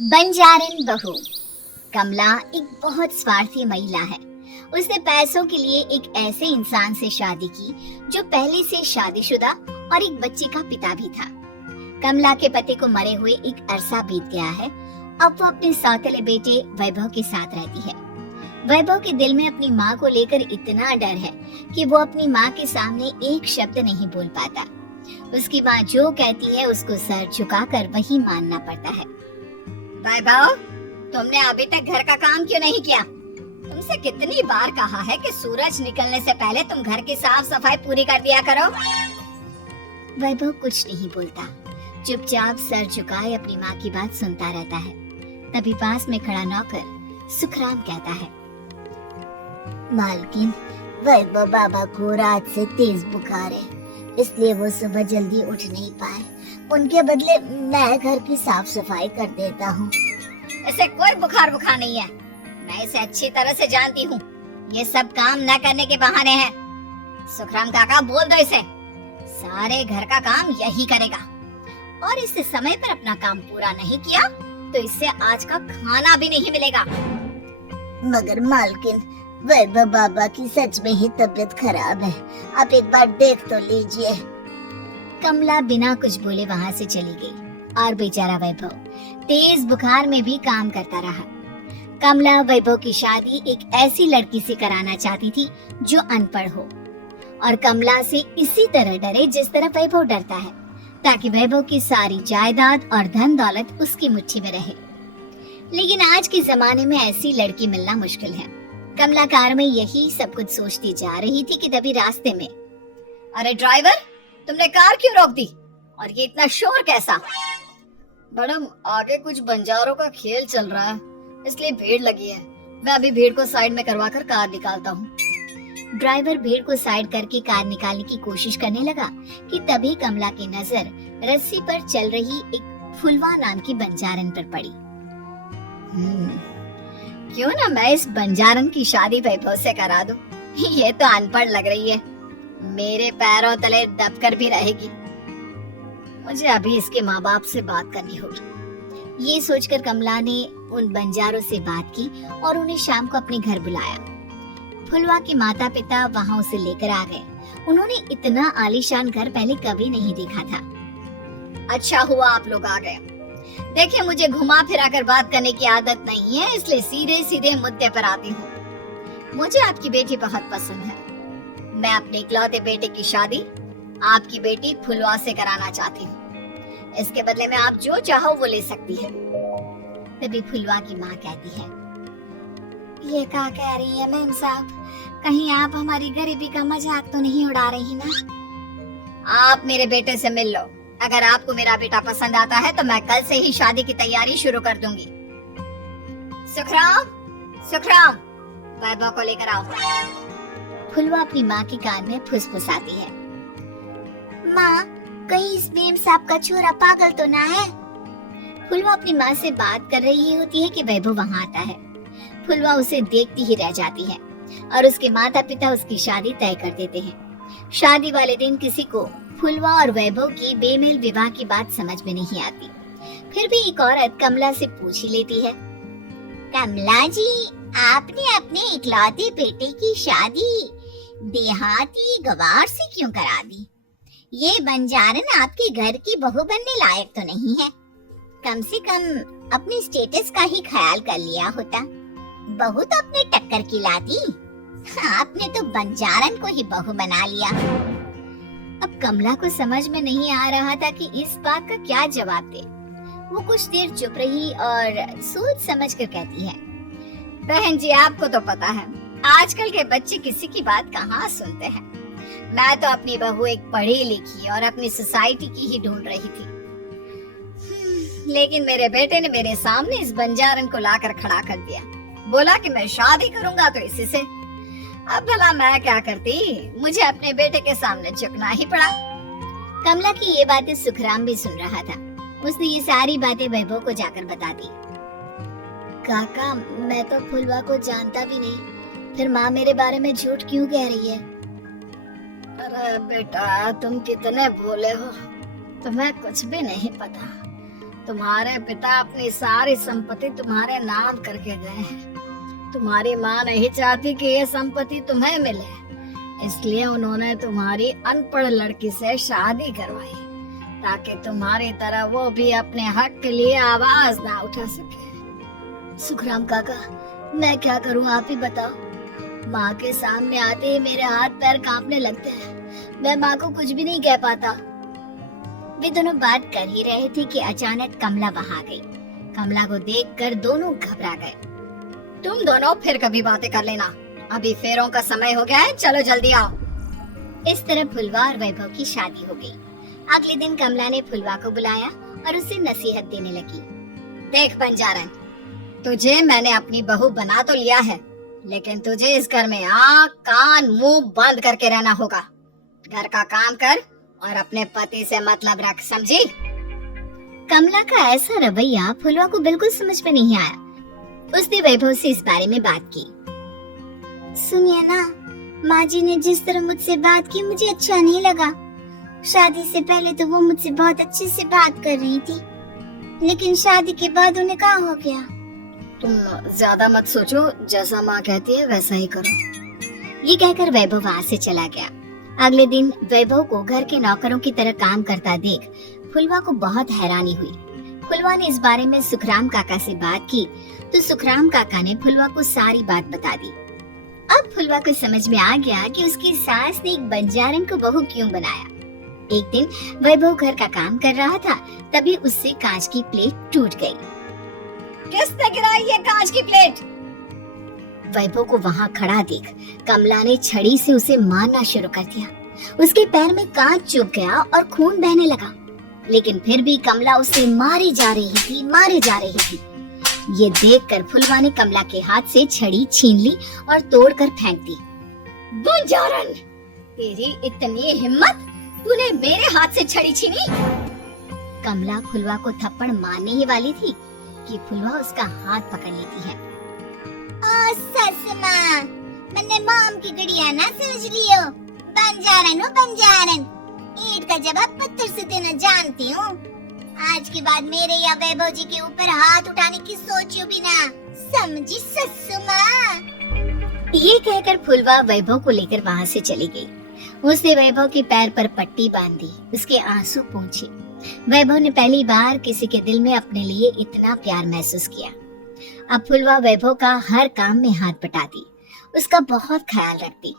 बंजारन बहू। कमला एक बहुत स्वार्थी महिला है। उसने पैसों के लिए एक ऐसे इंसान से शादी की जो पहले से शादीशुदा और एक बच्चे का पिता भी था। कमला के पति को मरे हुए एक अरसा बीत गया है। अब वो अपने सौतेले बेटे वैभव के साथ रहती है। वैभव के दिल में अपनी माँ को लेकर इतना डर है कि वो अपनी माँ के सामने एक शब्द नहीं बोल पाता। उसकी माँ जो कहती है उसको सर झुकाकर वही मानना पड़ता है। वैभव, तुमने अभी तक घर का काम क्यों नहीं किया? तुमसे कितनी बार कहा है कि सूरज निकलने से पहले तुम घर की साफ सफाई पूरी कर दिया करो। वैभव कुछ नहीं बोलता, चुपचाप सर झुकाए अपनी माँ की बात सुनता रहता है। तभी पास में खड़ा नौकर सुखराम कहता है, मालकिन, वैभव बाबा को रात से तेज बुखार है, इसलिए वो सुबह जल्दी उठ नहीं पाए। उनके बदले मैं घर की साफ सफाई कर देता हूँ। ऐसे कोई बुखार नहीं है, मैं इसे अच्छी तरह से जानती हूँ। ये सब काम न करने के बहाने हैं। सुखराम काका, बोल दो इसे, सारे घर का काम यही करेगा, और इससे समय पर अपना काम पूरा नहीं किया तो इससे आज का खाना भी नहीं मिलेगा। मगर मालकिन, वैभव बाबा की सच में ही तबीयत खराब है, आप एक बार देख तो लीजिए। कमला बिना कुछ बोले वहाँ से चली गई और बेचारा वैभव तेज बुखार में भी काम करता रहा। कमला वैभव की शादी एक ऐसी लड़की से कराना चाहती थी जो अनपढ़ हो और कमला से इसी तरह डरे जिस तरह वैभव डरता है, ताकि वैभव की सारी जायदाद और धन दौलत उसकी मुट्ठी में रहे। लेकिन आज के जमाने में ऐसी लड़की मिलना मुश्किल है। कमला कार में यही सब कुछ सोचती जा रही थी कि तभी रास्ते में, अरे ड्राइवर, तुमने कार क्यों रोक दी? और ये इतना शोर कैसा? मैडम, आगे कुछ बंजारों का खेल चल रहा है, इसलिए भीड़ लगी है। मैं अभी भीड़ को साइड में करवाकर कार निकालता हूँ। ड्राइवर भीड़ को साइड करके कार निकालने की कोशिश करने लगा कि तभी कमला की नजर रस्सी पर चल रही एक फुलवा नाम की बंजारन पर पड़ी। क्यों ना मैं इस बंजारन की शादी वैभव से करा दूं? ये तो अनपढ़ लग रही है, मेरे पैरों तले दबकर भी रहेगी। मुझे अभी इसके माँ बाप से बात करनी होगी। ये सोचकर कमला ने उन बंजारों से बात की और उन्हें शाम को अपने घर बुलाया। फुलवा के माता पिता वहाँ उसे लेकर आ गए। उन्होंने इतना आलीशान घर पहले कभी नहीं देखा था। अच्छा हुआ आप लोग आ गए। देखिए, मुझे घुमा फिरा कर बात करने की आदत नहीं है, इसलिए सीधे सीधे मुद्दे पर आती हूँ। मुझे आपकी बेटी बहुत पसंद है। मैं अपने इकलौते बेटे की शादी आपकी बेटी फुलवा से कराना चाहती हूँ। इसके बदले में आप जो चाहो वो ले सकती है। तभी फुलवा की माँ कहती है, ये क्या कह रही है मैम साहब? कहीं आप हमारी गरीबी का मजाक तो नहीं उड़ा रही ना? आप मेरे बेटे से मिल लो। अगर आपको मेरा बेटा पसंद आता है तो मैं कल से ही शादी की तैयारी शुरू कर दूंगी। सुखराम, सुखराम, वैभव को लेकर आओ। फुलवा अपनी माँ की कान में फुसफुसाती है, माँ, कहीं इस मेम साहब का छोरा पागल तो ना है? फुलवा अपनी माँ से बात कर रही होती है कि वैभव वहाँ आता है। फुलवा उसे देखती ही रह जाती है और उसके माता पिता उसकी शादी तय कर देते हैं। शादी वाले दिन किसी को फुलवा और वैभव की बेमेल विवाह की बात समझ में नहीं आती। फिर भी एक औरत कमला से पूछ ही लेती है, कमला जी, आपने अपने इकलौते बेटे की शादी देहाती गवार से क्यों करा दी? ये बंजारन आपके घर की बहू बनने लायक तो नहीं है। कम से कम अपने स्टेटस का ही ख्याल कर लिया होता। बहू तो अपने टक्कर की लाती, आपने तो बंजारन को ही बहू बना लिया। अब कमला को समझ में नहीं आ रहा था कि इस बात का क्या जवाब दे। वो कुछ देर चुप रही और सोच समझ कर कहती है, बहन जी, आपको तो पता है आजकल के बच्चे किसी की बात कहाँ सुनते हैं। मैं तो अपनी बहू एक पढ़ी लिखी और अपनी सोसाइटी की ही ढूंढ रही थी, लेकिन मेरे बेटे ने मेरे सामने इस बंजारन को लाकर खड़ा कर दिया। बोला कि मैं शादी करूंगा तो इसी से। अब भला मैं क्या करती, मुझे अपने बेटे के सामने झुकना ही पड़ा। कमला की ये बातें सुखराम भी सुन रहा था। उसने ये सारी बातें वैभव को जाकर बता दी। काका, मैं तो फुलवा को जानता भी नहीं, फिर माँ मेरे बारे में झूठ क्यों कह रही है? अरे बेटा, तुम कितने भोले हो, तुम्हें कुछ भी नहीं पता। तुम्हारे पिता अपनी सारी संपत्ति तुम्हारे नाम करके गए हैं। तुम्हारी माँ नहीं चाहती कि ये संपत्ति तुम्हें मिले, इसलिए उन्होंने तुम्हारी अनपढ़ लड़की से शादी करवाई ताकि तुम्हारी तरह वो भी अपने हक के लिए आवाज ना उठा सके। सुखराम काका, मैं क्या करूं, आप ही बताओ। माँ के सामने आते ही मेरे हाथ पैर कांपने लगते हैं। मैं माँ को कुछ भी नहीं कह पाता। वे दोनों बात कर ही रहे थे कि अचानक कमला वहां आ गई। कमला को देखकर दोनों घबरा गए। तुम दोनों फिर कभी बातें कर लेना, अभी फेरों का समय हो गया है, चलो जल्दी आओ। इस तरह फुलवा और वैभव की शादी हो गई। अगले दिन कमला ने फुलवा को बुलाया और उसे नसीहत देने लगी। देख बंजारन, तुझे मैंने अपनी बहू बना तो लिया है, लेकिन तुझे इस घर में आँख कान मुंह बंद करके रहना होगा। घर का काम कर और अपने पति से मतलब रख, समझी? कमला का ऐसा रवैया फुलवा को बिल्कुल समझ में नहीं आया। उसने वैभव से इस बारे में बात की। सुनिए ना, माँ जी ने जिस तरह मुझसे बात की मुझे अच्छा नहीं लगा। शादी से पहले तो वो मुझसे बहुत अच्छे से बात कर रही थी, लेकिन शादी के बाद उन्हें क्या हो गया? तुम ज्यादा मत सोचो, जैसा माँ कहती है वैसा ही करो। ये कहकर वैभव वहाँ से चला गया। अगले दिन वैभव को घर के नौकरों की तरह काम करता देख फुलवा को बहुत हैरानी हुई। फुलवा ने इस बारे में सुखराम काका से बात की तो सुखराम काका ने फुलवा को सारी बात बता दी। अब फुलवा को समझ में आ गया कि उसकी सास ने एक बंजारन को बहू क्यों बनाया। एक दिन वैभव घर का काम कर रहा था, तभी उससे कांच की प्लेट टूट गई। किसने गिराई ये कांच की प्लेट? वैभव को वहाँ खड़ा देख कमला ने छड़ी से उसे मारना शुरू कर दिया। उसके पैर में कांच चुभ गया और खून बहने लगा, लेकिन फिर भी कमला उसे मारी जा रही थी। ये देखकर फुलवा ने कमला के हाथ से छड़ी छीन ली और तोड़कर फेंक दी। बंजारन, तेरी इतनी हिम्मत, तूने मेरे हाथ से छड़ी छीनी? कमला फुलवा को थप्पड़ मारने ही वाली थी कि फुलवा उसका हाथ पकड़ लेती है। सस माँ, मैंने मॉम की गुड़िया ना समझ लियो। बंजारन, ईंट का जवाब पत्थर से देना जानती हूँ। आज के बाद मेरे या वैभव जी के ऊपर हाथ उठाने की सोचो भी ना, समझी ससु माँ? ये कहकर फुलवा वैभव को लेकर वहाँ से चली गई। उसने वैभव के पैर पर पट्टी बांधी, उसके आंसू पोंछे। वैभव ने पहली बार किसी के दिल में अपने लिए इतना प्यार महसूस किया। अब फुलवा वैभव का हर काम में हाथ बटाती, उसका बहुत ख्याल रखती।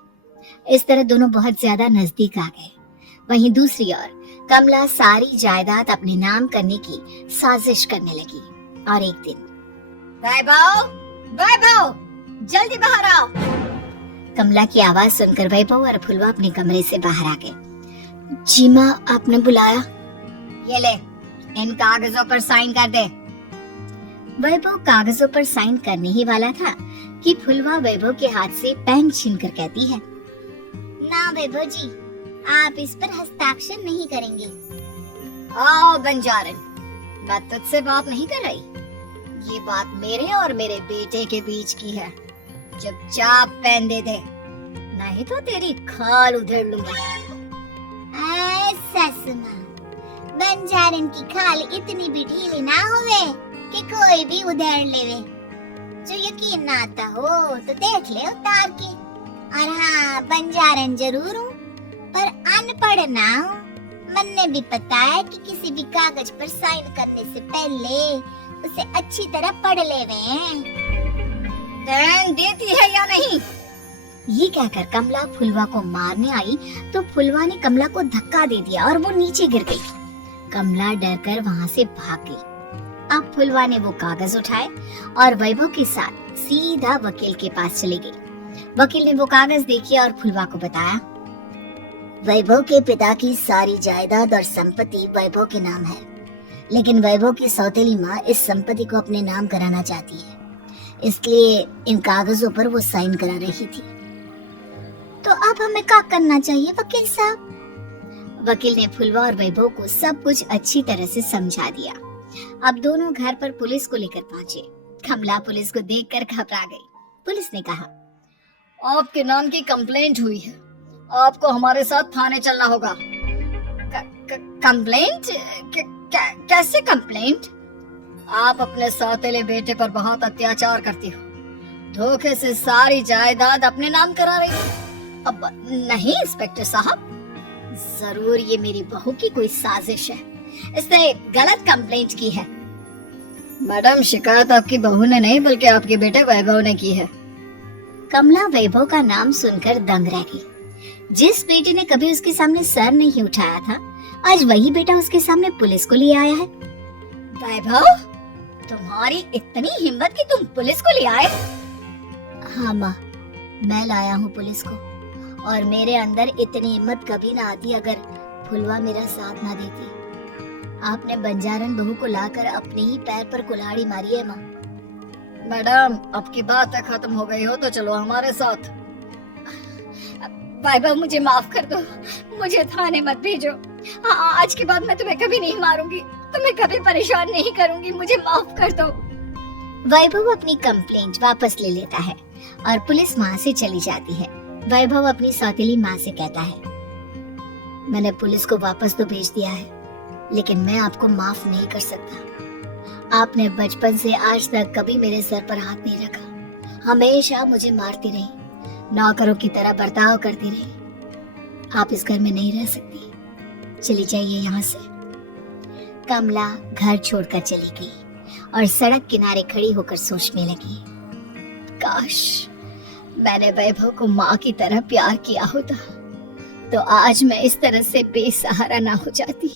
इस तरह दोनों बहुत ज्यादा नजदीक आ गए। वहीं दूसरी ओर कमला सारी जायदाद अपने नाम करने की साजिश करने लगी। और एक दिन, वैभव, जल्दी बाहर आओ। कमला की आवाज सुनकर वैभव और फुलवा अपने कमरे से बाहर आ गए। जी माँ, आपने बुलाया? ये ले, इन कागजों पर साइन कर दे। वैभव कागजों पर साइन करने ही वाला था कि फुलवा वैभव के हाथ से पेन छीनकर कहती है, ना वैभव जी, आप इस पर हस्ताक्षर नहीं करेंगे। आओ बंजारन, मैं तुझसे बात नहीं कर रही। ये बात मेरे और मेरे बेटे के बीच की है। चुपचाप पेन दे दे, नहीं तो तेरी खाल उधेड़ लूंगा। ससु माँ, बंजारन की खाल इतनी भी ढीली ना होवे कि कोई भी उधेड़ लेवे। जो यकीन ना आता हो तो देख ले उतार के। और हाँ, बंजारन जरूर हूँ पर अनपढ़ ना हूँ। मैंने भी पता है कि किसी भी कागज पर साइन करने से पहले उसे अच्छी तरह पढ़ लेवे। पेन देती है या नहीं? ये कहकर कमला फुलवा को मारने आई तो फुलवा ने कमला को धक्का दे दिया और वो नीचे गिर गई। कमला डरकर वहाँ से भाग गई। अब फुलवा ने वो कागज उठाए और वैभव के साथ सीधा वकील के पास चली गई। वकील ने वो कागज देखे और फुलवा को बताया, वैभव के पिता की सारी जायदाद और संपत्ति वैभव के नाम है, लेकिन वैभव की सौतेली माँ इस संपत्ति को अपने नाम कराना चाहती है, इसलिए इन कागजों पर वो साइन करा रही थी। तो अब हमें क्या करना चाहिए वकील साहब? वकील ने फुलवा और वैभव को सब कुछ अच्छी तरह से समझा दिया। अब दोनों घर पर पुलिस को लेकर पहुंचे। कमला पुलिस को देखकर घबरा गई। पुलिस ने कहा, आपके नाम की कंप्लेंट हुई है, आपको हमारे साथ थाने चलना होगा। कंप्लेंट? कैसे कंप्लेंट? आप अपने सौतेले बेटे पर बहुत अत्याचार करती हो, धोखे से सारी जायदाद अपने नाम करा रही हो। अब नहीं इंस्पेक्टर साहब, जरूर ये मेरी बहू की कोई साजिश है, इसने गलत कंप्लेंट की है। मैडम, शिकायत आपकी बहू ने नहीं बल्कि आपके बेटे वैभव ने की है। कमला वैभव का नाम सुनकर दंग रह गई। जिस बेटे ने कभी उसके सामने सर नहीं उठाया था, आज वही बेटा उसके सामने पुलिस को ले आया है। वैभव, तुम्हारी इतनी हिम्मत कि तुम पुलिस को ले आए? हाँ माँ, मैं लाया हूँ पुलिस को, और मेरे अंदर इतनी हिम्मत कभी ना आती अगर फुलवा मेरा साथ ना देती। आपने बंजारन बहू को लाकर अपने ही पैर पर कुल्हाड़ी मारी है माँ। मैडम, आपकी बातें खत्म हो गई हो तो चलो हमारे साथ। वैभव, मुझे माफ कर दो, मुझे थाने मत भेजो। आज के बाद मैं तुम्हें कभी नहीं मारूंगी, तुम्हें कभी परेशान नहीं करूंगी, मुझे माफ कर दो। वैभव अपनी कंप्लेंट वापस ले लेता है और पुलिस वहाँ से चली जाती है। वैभव अपनी सौतेली माँ से कहता है, मैंने पुलिस को वापस तो भेज दिया है, लेकिन मैं आपको माफ नहीं कर सकता। आपने बचपन से आज तक कभी मेरे सर पर हाथ नहीं रखा, हमेशा मुझे मारती रही, नौकरों की तरह बर्ताव करती रही। आप इस घर में नहीं रह सकती, चली जाइए यहाँ से। कमला घर छोड़कर चली गई और सड़क किनारे खड़ी होकर सोचने लगी, काश मैंने वैभव को माँ की तरह प्यार किया होता तो आज मैं इस तरह से बेसहारा ना हो जाती।